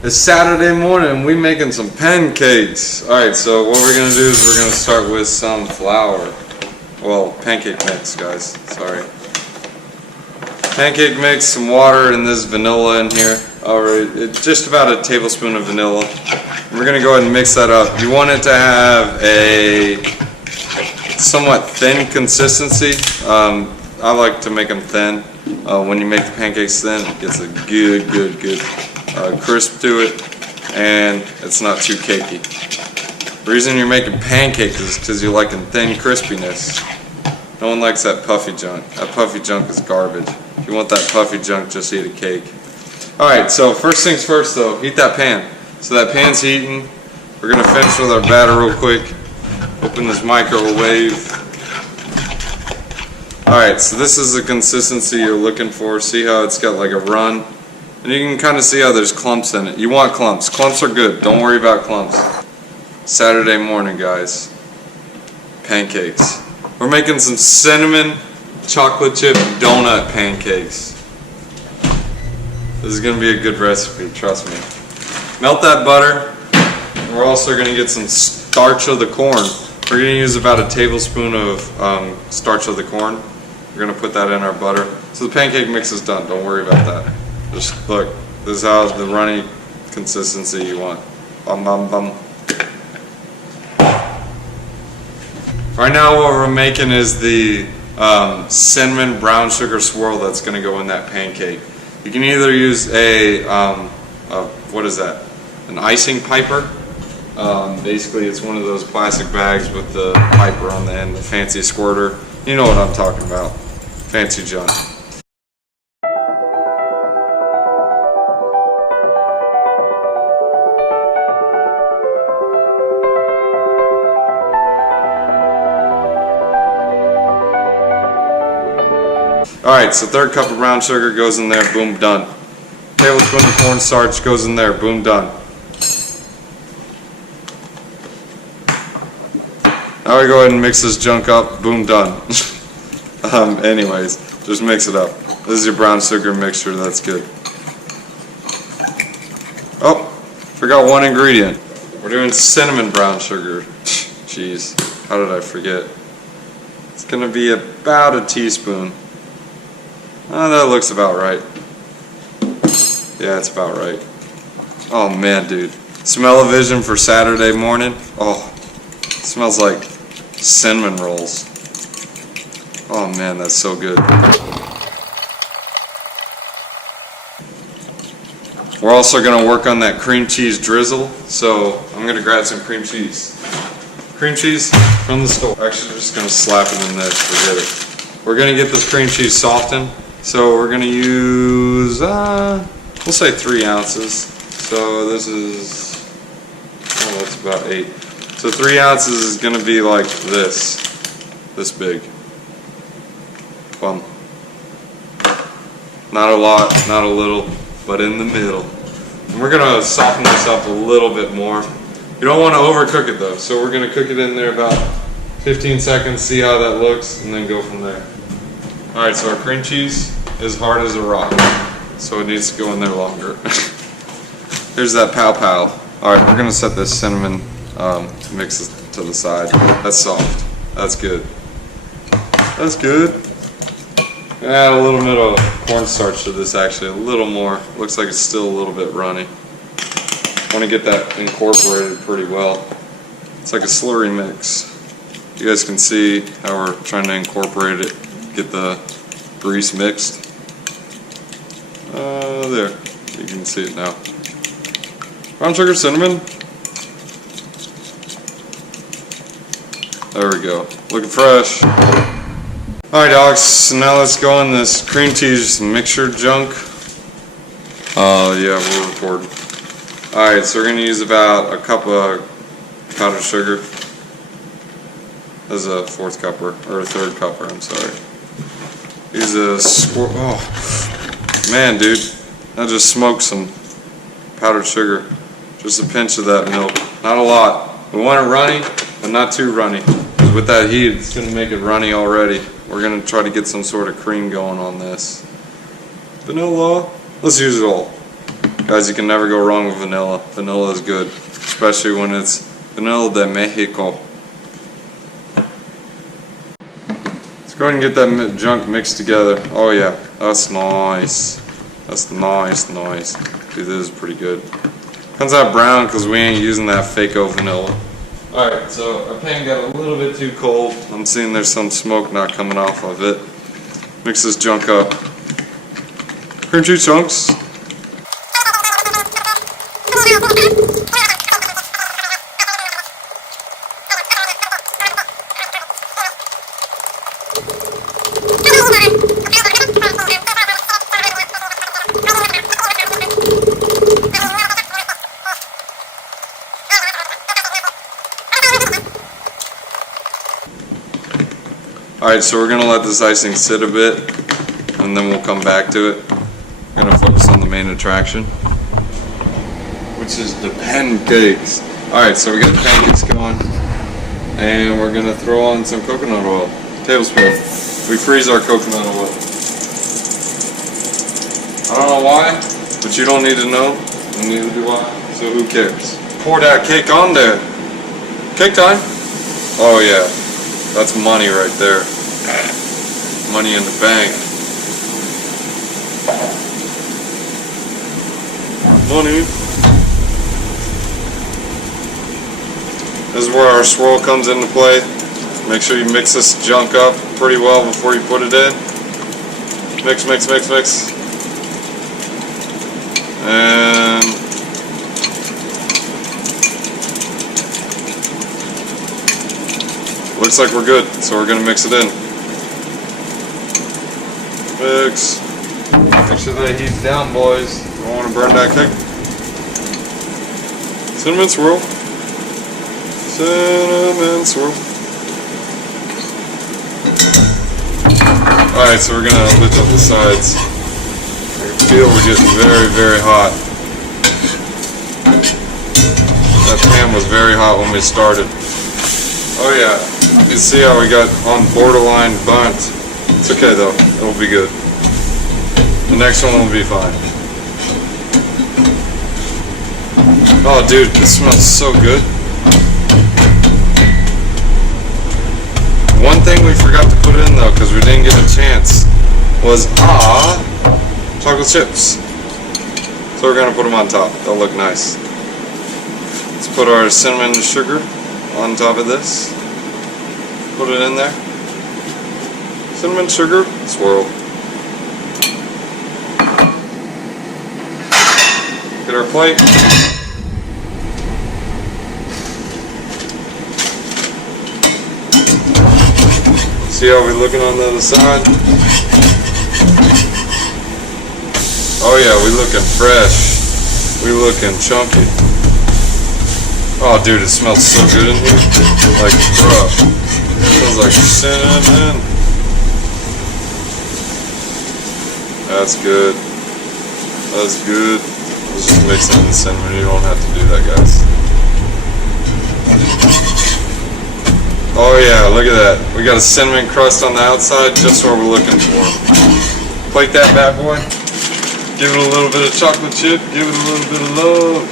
It's Saturday morning, we making some pancakes. Alright, so what we're gonna do is we're gonna start with some flour. Well, pancake mix, guys, sorry. Pancake mix, some water, and this vanilla in here. Alright, it's just about a tablespoon of vanilla. We're gonna go ahead and mix that up. You want it to have a somewhat thin consistency. I like to make them thin. When you make the pancakes thin, it gets a good crisp to it, and it's not too cakey. The reason you're making pancakes is because you're liking thin crispiness. No one likes that puffy junk. That puffy junk is garbage. If you want that puffy junk, just eat a cake. Alright, so first things first though, heat that pan. So that pan's heating. We're going to finish with our batter real quick. Open this microwave. Alright, so this is the consistency you're looking for. See how it's got like a run? And you can kind of see how there's clumps in it. You want clumps. Clumps are good. Don't worry about clumps. Saturday morning, guys. Pancakes. We're making some cinnamon chocolate chip donut pancakes. This is going to be a good recipe, trust me. Melt that butter. And we're also going to get some starch of the corn. We're going to use about a tablespoon of starch of the corn. We're going to put that in our butter. So the pancake mix is done. Don't worry about that. Just look. This is how the runny consistency you want. Bum bum bum. Right now what we're making is the cinnamon brown sugar swirl that's going to go in that pancake. You can either use a what is that? An icing piper. Basically it's one of those plastic bags with the piper on the end, the fancy squirter. You know what I'm talking about. Fancy junk. Alright, so third cup of brown sugar goes in there, boom, done. Tablespoon of cornstarch goes in there, boom, done. Now we go ahead and mix this junk up, boom, done. Anyways, just mix it up. This is your brown sugar mixture, that's good. Oh, forgot one ingredient. We're doing cinnamon brown sugar. Jeez, how did I forget? It's gonna be about a teaspoon. Oh, that looks about right. Yeah, it's about right. Oh man, dude. Smell-o-vision for Saturday morning. Oh, it smells like cinnamon rolls. Oh man, that's so good. We're also going to work on that cream cheese drizzle. So I'm going to grab some cream cheese. Cream cheese from the store. Actually, just going to slap it in there. Forget it. We're going to get this cream cheese softened. So we're going to use, we'll say 3 ounces. So this is, oh, that's about 8. So 3 ounces is going to be like this big. Bum. Not a lot, not a little, but in the middle. And we're going to soften this up a little bit more. You don't want to overcook it though. So we're going to cook it in there about 15 seconds, see how that looks, and then go from there. Alright, so our cream cheese is hard as a rock, so it needs to go in there longer. Here's that pow pow. Alright, we're going to set this cinnamon mix to the side. That's soft. That's good. That's good. Add a little bit of cornstarch to this actually, a little more. Looks like it's still a little bit runny. Want to get that incorporated pretty well. It's like a slurry mix. You guys can see how we're trying to incorporate it. Get the grease mixed. There, you can see it now. Brown sugar, cinnamon. There we go. Looking fresh. Alright, dogs, so now let's go in this cream cheese mixture junk. Yeah, we're recording. Alright, so we're going to use about a cup of powdered sugar. This is a 4th cupper, or a 3rd cupper, I'm sorry. Use a Swirl. Oh, man, dude. I just smoked some powdered sugar. Just a pinch of that milk. Not a lot. We want it runny, but not too runny. Because with that heat, it's going to make it runny already. We're going to try to get some sort of cream going on this. Vanilla. Let's use it all. Guys, you can never go wrong with vanilla. Vanilla is good, especially when it's vanilla de Mexico. Let's go ahead and get that junk mixed together. Oh yeah, that's nice. That's nice. Dude, this is pretty good. Comes out brown because we ain't using that fake-o vanilla. Alright, so our pan got a little bit too cold. I'm seeing there's some smoke not coming off of it. Mix this junk up. Cream cheese chunks. Alright, so we're going to let this icing sit a bit, and then we'll come back to it. We're going to focus on the main attraction, which is the pancakes. Alright, so we got the pancakes going, and we're going to throw on some coconut oil. Tablespoon. We freeze our coconut oil. I don't know why, but you don't need to know, and neither do I, so who cares? Pour that cake on there. Cake time? Oh yeah, that's money right there. Money in the bank. Money. This is where our swirl comes into play. Make sure you mix this junk up pretty well before you put it in. Mix. And looks like we're good, so we're gonna mix it in. Mix. Make sure that heats down, boys. Don't want to burn that cake. Cinnamon swirl. Cinnamon swirl. Alright, so we're gonna lift up the sides. I can feel we're getting very hot. That pan was very hot when we started. Oh yeah, you can see how we got on borderline burnt. It's okay though, it'll be good. The next one will be fine. Oh dude, this smells so good. One thing we forgot to put in though, because we didn't get a chance, was chocolate chips. So we're gonna put them on top, they'll look nice. Let's put our cinnamon sugar on top of this. Put it in there. Cinnamon sugar, swirl. Get our plate. See how we're looking on the other side? Oh yeah, we looking fresh. We looking chunky. Oh dude, it smells so good in here. Like, bruh. It smells like cinnamon. That's good. That's good. Let's just mix in the cinnamon. You don't have to do that, guys. Oh yeah, look at that. We got a cinnamon crust on the outside, just what we're looking for. Plate that bad boy. Give it a little bit of chocolate chip. Give it a little bit of love.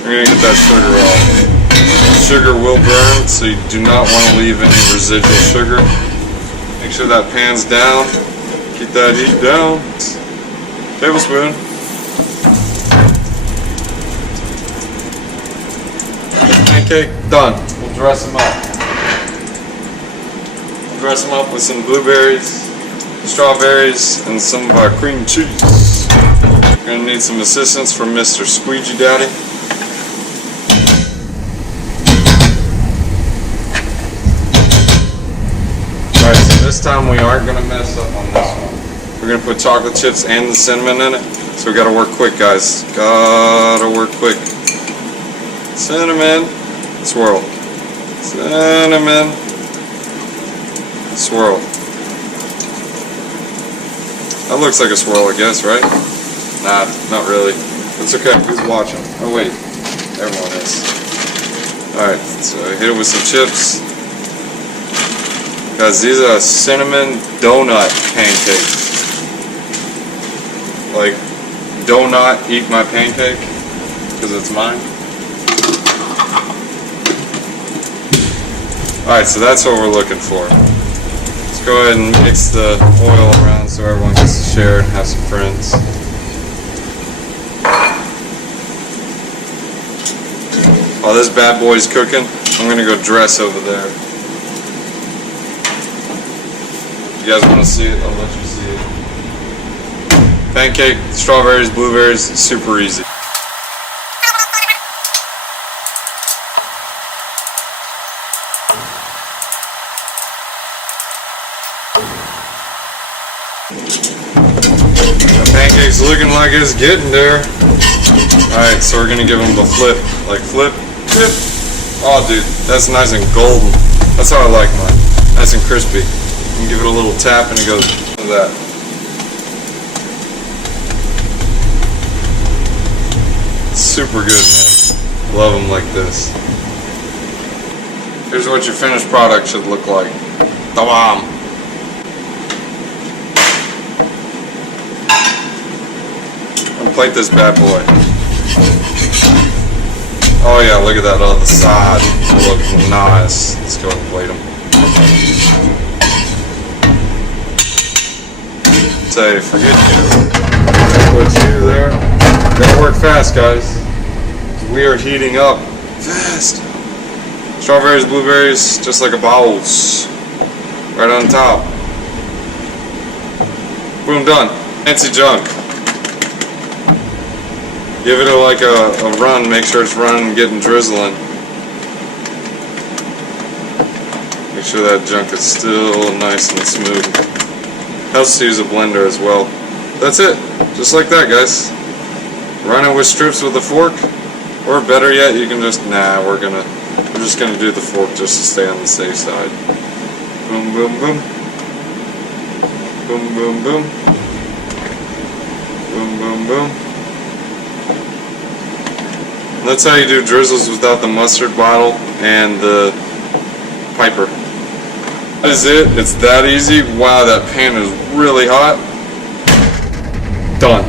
We're gonna get that sugar off. Sugar will burn, so you do not want to leave any residual sugar. Make sure that pan's down. Keep that heat down. Tablespoon. Pancake done. We'll dress them up. We'll dress them up with some blueberries, strawberries, and some of our cream cheese. We're gonna need some assistance from Mr. Squeegee Daddy. Alright, so this time we aren't gonna mess up on this one. We're gonna put chocolate chips and the cinnamon in it. So we gotta work quick, guys. Gotta work quick. Cinnamon. Swirl. Cinnamon. Swirl. That looks like a swirl, I guess, right? Nah, not really. It's okay. Who's watching? Oh wait, everyone is. Alright, so hit it with some chips. Guys, these are cinnamon donut pancakes. like, do not eat my pancake, because it's mine. Alright, so that's what we're looking for. Let's go ahead and mix the oil around so everyone gets to share and have some friends. While this bad boy's cooking, I'm going to go dress over there. If you guys want to see it, I'll let you see it. Pancake, strawberries, blueberries, super easy. The pancake's looking like it's getting there. Alright, so we're gonna give them a flip. Like flip, flip. Oh dude, that's nice and golden. That's how I like mine. Nice and crispy. You can give it a little tap and it goes like that. Super good, man. Love them like this. Here's what your finished product should look like. Tamam. Plate this bad boy. Oh yeah, look at that on the side. Look nice. Let's go and plate them. Say, forget you. Put you there. Gotta work fast, guys. We are heating up fast. Strawberries, blueberries, just like a bowls. Right on top. Boom, done. Fancy junk. Give it like a run, make sure it's running and getting drizzling. Make sure that junk is still nice and smooth. Helps to use a blender as well. That's it, just like that, guys. Run it with strips with a fork, or better yet, you can just, we're just gonna do the fork just to stay on the safe side. Boom, boom, boom. Boom, boom, boom. Boom, boom, boom. That's how you do drizzles without the mustard bottle and the piper. That is it. It's that easy. Wow, that pan is really hot. Done.